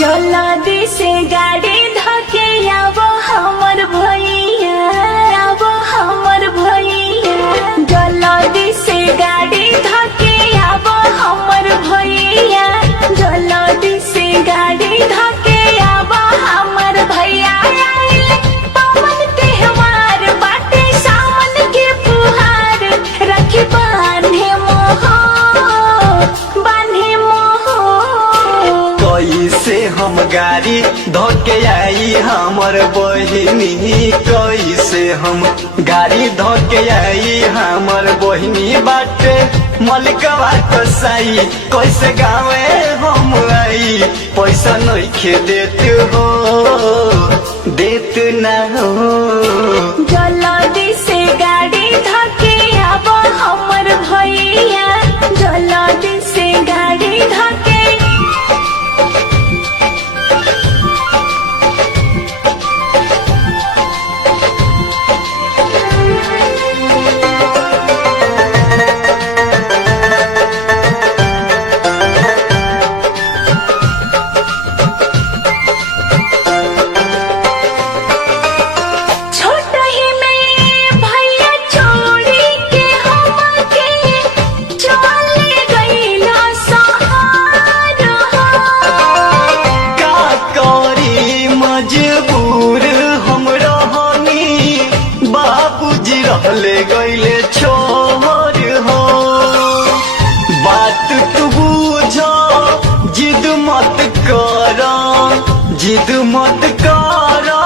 जल्दी से गाड़ी धके आवो हमर भैया, आवो हमर भैया। जल्दी से गाड़ी धके आवो हमर भैया, जल्दी से गाड़ी धके आवो हमर भैया। पवन त्योहार बाटे सावन के फुहार, रखी बांधे मोह, बांधे मोह। कैसे हम गाड़ी धोके आई हमर बहिनी, कैसे हम गाड़ी धोके आई हमर बहिनी बाटे मलिकवा कसाई। कैसे गावे हम आई, पैसा नइखे देत हो, देत ना हो। जल्दी से गाड़ी धके आवो हमर भैया, जल्दी से गाड़ी धके। ले गईले छोर हो, बात तू बुझो, जिद मत करो, जिद मत करो,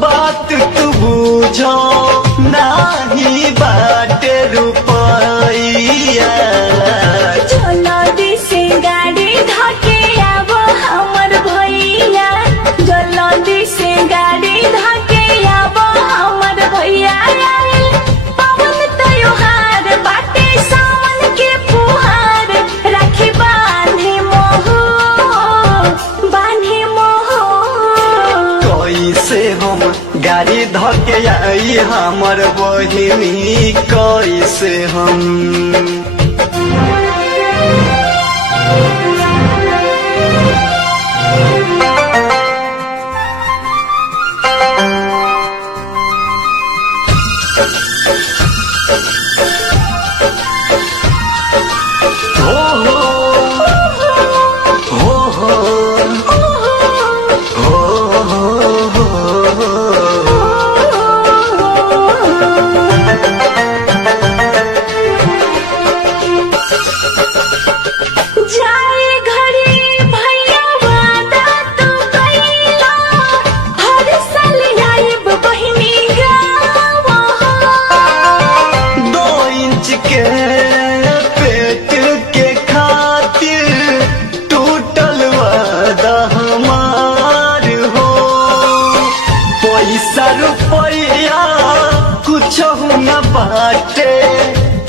बात तू बुझो, नाही बाटे रुपैया। जल्दी से गाड़ी धके आवो हमर भैया, जल्दी से गाड़ी धके आवो हमर भैया। हम गाड़ी धके आई हमर बहिनी, कैसे हम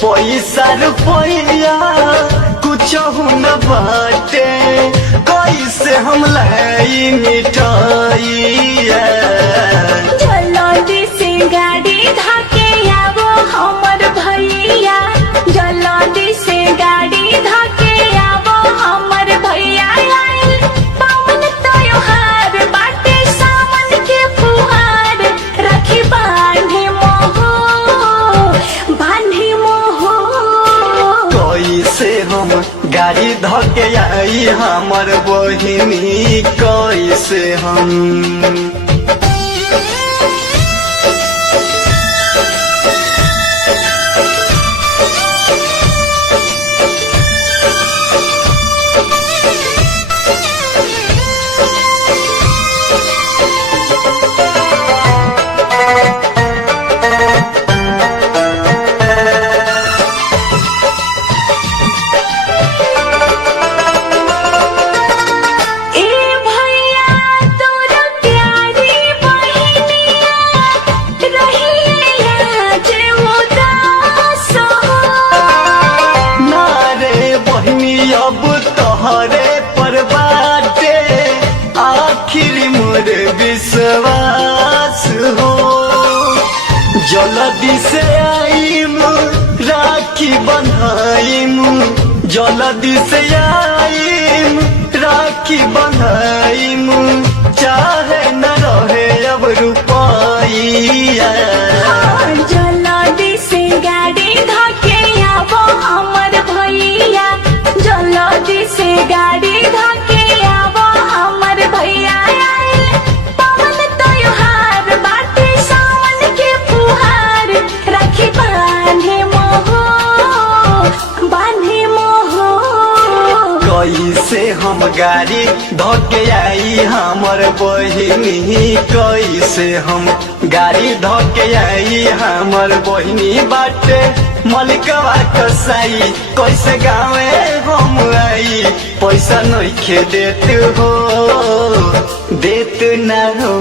पैसा रुपया कुछ न बाटे। कैसे हम लाई मिठाइया। जल्दी से गाड़ी धके आवो हमर भैया, जल्दी से गाड़ी धके आवो हमर भैया। पवन त्योहार बाटे सावन के फुहार, रखी बांधे मोह, बांधे मोह। कैसे हम गाड़ी धके आई हमर बहिनी, कैसे हम विश्वास हो। जल्दी से आईम राखी बंधाईम, जल्दी से आईम राखी बंधाईम। आईम चाहे न रहे अब रुपैया। जल्दी से गाड़ी धके आबो हमर भैया, जल्दी से गाड़ी धके आबो हमर भैया। पवन त्योहार बाटे सावन के फुहार, राखी बांधे मोहो कैसे हम गाड़ी धके आई हमर बहिनी, कैसे हम गाड़ी धके आई हमर बहिनी बाटे मलिकवा कसाई। कैसे गावे हम आई पैसा नइखे देत हो, देत ना हो।